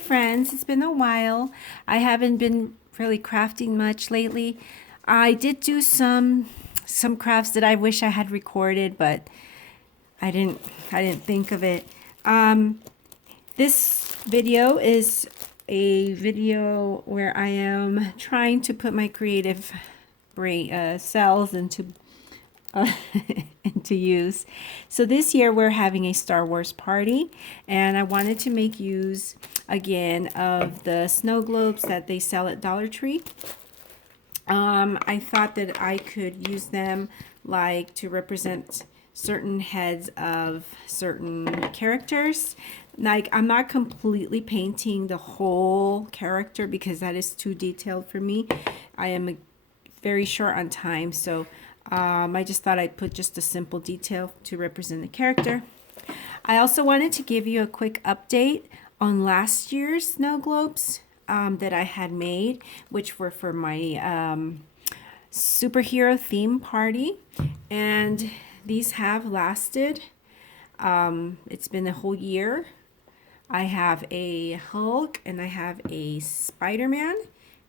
Friends, it's been a while. I haven't been really crafting much lately. I did do some crafts that I wish I had recorded, but I didn't think of it. Um, this video is a video where I am trying to put my creative brain cells uh, into use. So this year we're having a Star Wars party, and I wanted to make use again of the snow globes that they sell at Dollar Tree. I thought that I could use them like to represent certain heads of certain characters. Like, I'm not completely painting the whole character because that is too detailed for me. I am very short on time, so I just thought I'd put just a simple detail to represent the character. I also wanted to give you a quick update on last year's snow globes that I had made, which were for my superhero theme party. And these have lasted. It's been a whole year. I have a Hulk and I have a Spider-Man.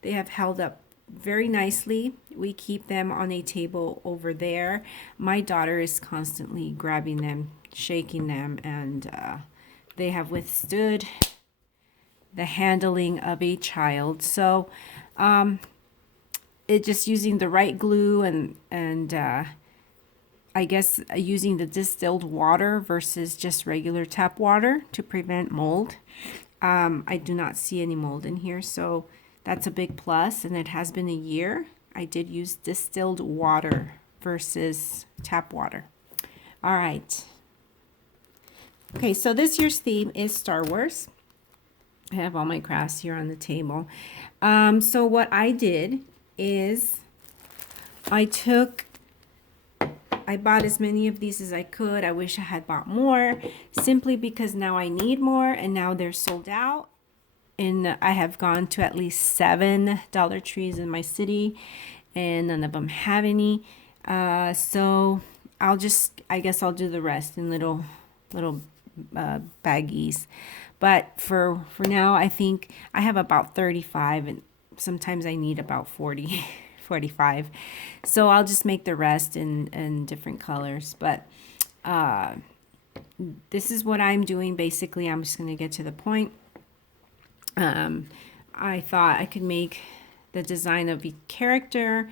They have held up very nicely. We keep them on a table over there. My daughter is constantly grabbing them, shaking them, and they have withstood the handling of a child. So it just using the right glue and I guess using the distilled water versus just regular tap water to prevent mold. I do not see any mold in here, so that's a big plus, and it has been a year. I did use distilled water versus tap water. All right. Okay, so this year's theme is Star Wars. I have all my crafts here on the table. So what I did is I bought as many of these as I could. I wish I had bought more, simply because now I need more, and now they're sold out. And I have gone to at least 7 Dollar Trees in my city, and none of them have any. So I guess I'll do the rest in little baggies. But for now, I think I have about 35, and sometimes I need about 40, 45. So I'll just make the rest in different colors. But this is what I'm doing. Basically, I'm just going to get to the point. I thought I could make the design of each character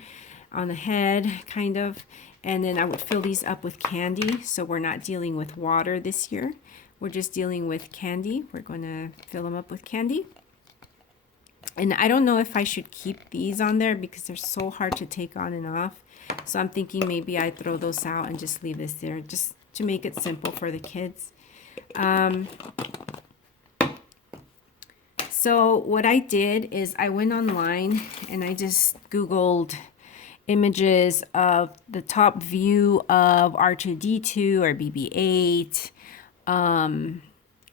on the head, kind of, and then I would fill these up with candy. So we're not dealing with water this year. We're just dealing with candy. We're going to fill them up with candy. And I don't know if I should keep these on there because they're so hard to take on and off. So I'm thinking maybe I throw those out and just leave this there, just to make it simple for the kids. So what I did is I went online and I just Googled images of the top view of R2-D2 or BB-8.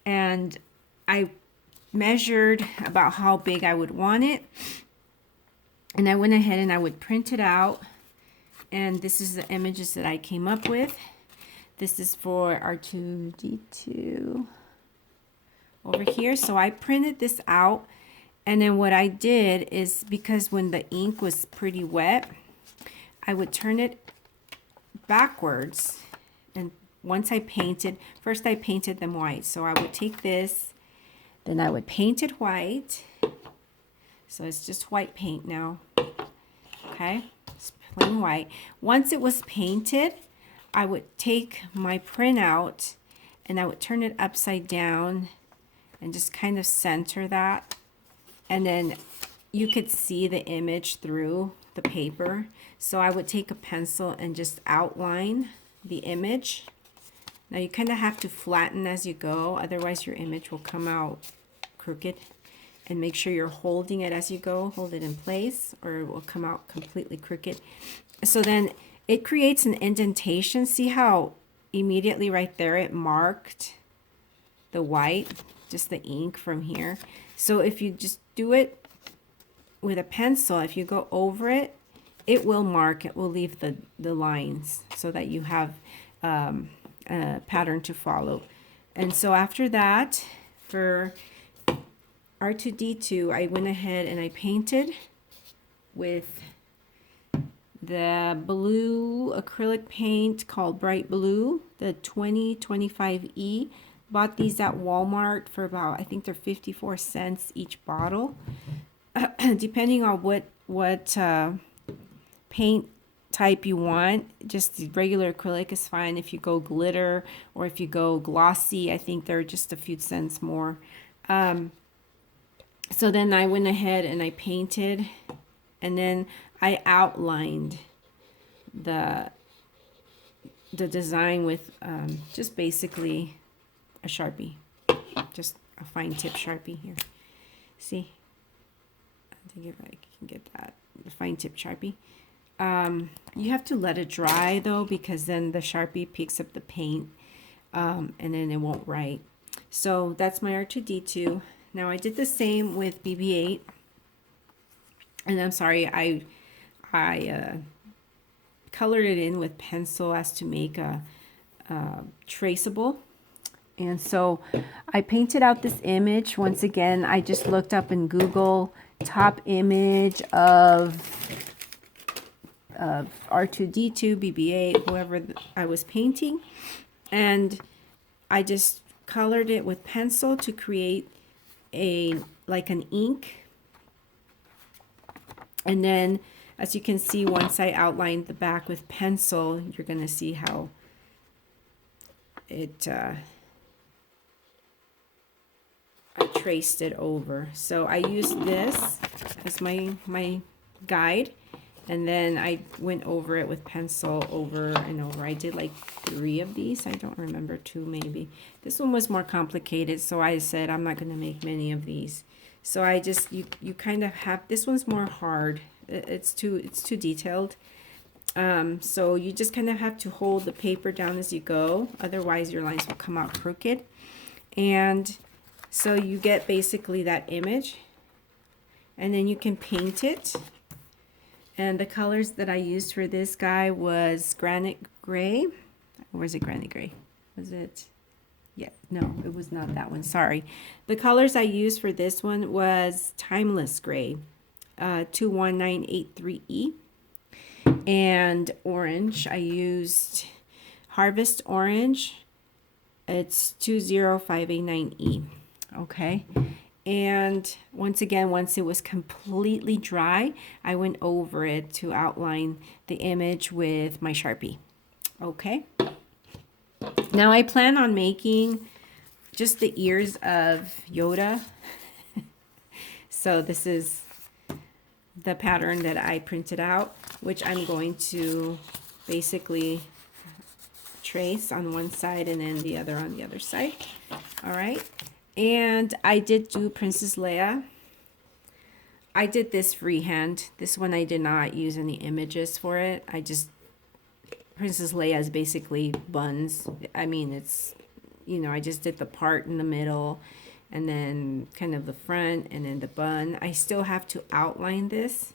And I measured about how big I would want it. And I went ahead and I would print it out. And this is the images that I came up with. This is for R2-D2 over here. So I printed this out. And then what I did is, because when the ink was pretty wet, I would turn it backwards. And once I painted, first I painted them white. So I would take this, then I would paint it white. So it's just white paint now. Okay, it's plain white. Once it was painted, I would take my printout and I would turn it upside down and just kind of center that. And then you could see the image through the paper. So I would take a pencil and just outline the image. Now you kind of have to flatten as you go, otherwise your image will come out crooked. And make sure you're holding it as you go, hold it in place, or it will come out completely crooked. So then it creates an indentation. See how immediately right there it marked the white, just the ink from here. So if you just do it with a pencil, if you go over it, it will mark, it will leave the lines so that you have a pattern to follow. And so after that, for R2D2, I went ahead and I painted with the blue acrylic paint called Bright Blue, the 2025E. Bought these at Walmart for about, I think they're 54 cents each bottle. Depending on what paint type you want, just the regular acrylic is fine. If you go glitter or if you go glossy, I think they're just a few cents more. So then I went ahead and I painted, and then I outlined the design with just basically a Sharpie, just a fine tip Sharpie here. See, I think if I can get that, the fine tip Sharpie. You have to let it dry though, because then the Sharpie picks up the paint, and then it won't write. So that's my R2D2. Now I did the same with BB-8, and I'm sorry, I colored it in with pencil as to make a traceable. And so I painted out this image. Once again, I just looked up in Google top image of R2D2, BB-8, whoever I was painting, and I just colored it with pencil to create like an ink. And then, as you can see, once I outlined the back with pencil, you're going to see how it I traced it over. So I used this as my guide, and then I went over it with pencil over and over. I did like 3 of these. I don't remember, 2 maybe. This one was more complicated, so I said I'm not going to make many of these. So I just, you kind of have, this one's more hard. It's too detailed. So you just kind of have to hold the paper down as you go. Otherwise your lines will come out crooked. And so you get basically that image, and then you can paint it. And the colors that I used for this guy was granite gray. Where's it, granite gray? Was it? Yeah, no, it was not that one. Sorry. The colors I used for this one was Timeless Gray, 21983E. And orange, I used Harvest Orange. It's 20589E. Okay. And once again, once it was completely dry, I went over it to outline the image with my Sharpie. Okay. Now I plan on making just the ears of Yoda. So this is the pattern that I printed out, which I'm going to basically trace on one side and then the other on the other side. All right. And I did do Princess Leia. I did this freehand. This one I did not use any images for it. Princess Leia is basically buns. I mean, it's, I just did the part in the middle and then kind of the front and then the bun. I still have to outline this.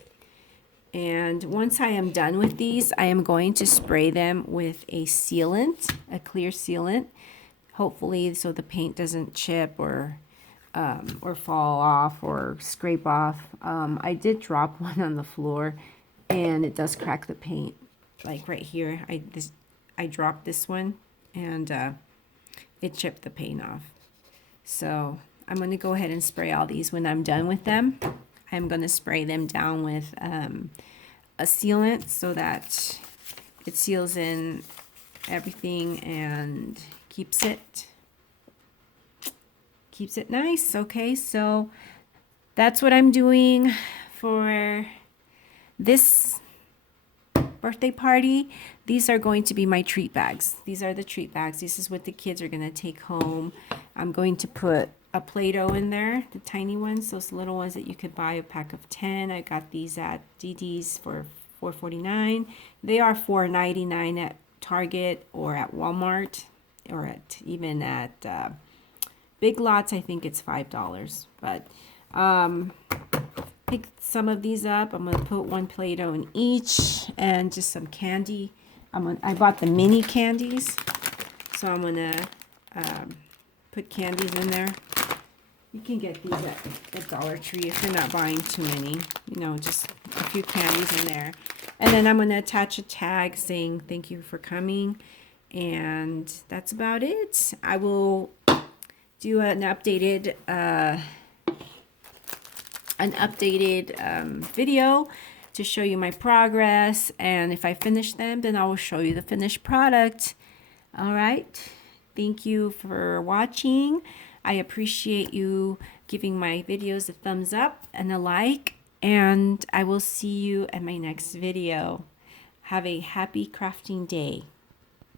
And once I am done with these, I am going to spray them with a sealant, a clear sealant, hopefully so the paint doesn't chip or fall off or scrape off. I did drop one on the floor, and it does crack the paint. Like right here, I dropped this one, and it chipped the paint off. So I'm going to go ahead and spray all these. When I'm done with them, I'm going to spray them down with a sealant so that it seals in everything and keeps it nice. Okay, so that's what I'm doing for this birthday party. These are going to be my treat bags. These are the treat bags. This is what the kids are going to take home. I'm going to put a Play-Doh in there, the tiny ones, those little ones that you could buy a pack of 10. I got these at DD's for $4.49. They are $4.99 at Target or at Walmart, or even at Big Lots. I think it's $5. But pick some of these up. I'm going to put one Play-Doh in each and just some candy. I bought the mini candies, so I'm going to put candies in there. You can get these at Dollar Tree if you're not buying too many. You know, just a few candies in there. And then I'm going to attach a tag saying thank you for coming. And that's about it. I will do an updated video to show you my progress, and if I finish them, then I will show you the finished product. All right, thank you for watching. I appreciate you giving my videos a thumbs up and a like, and I will see you at my next video. Have a happy crafting day.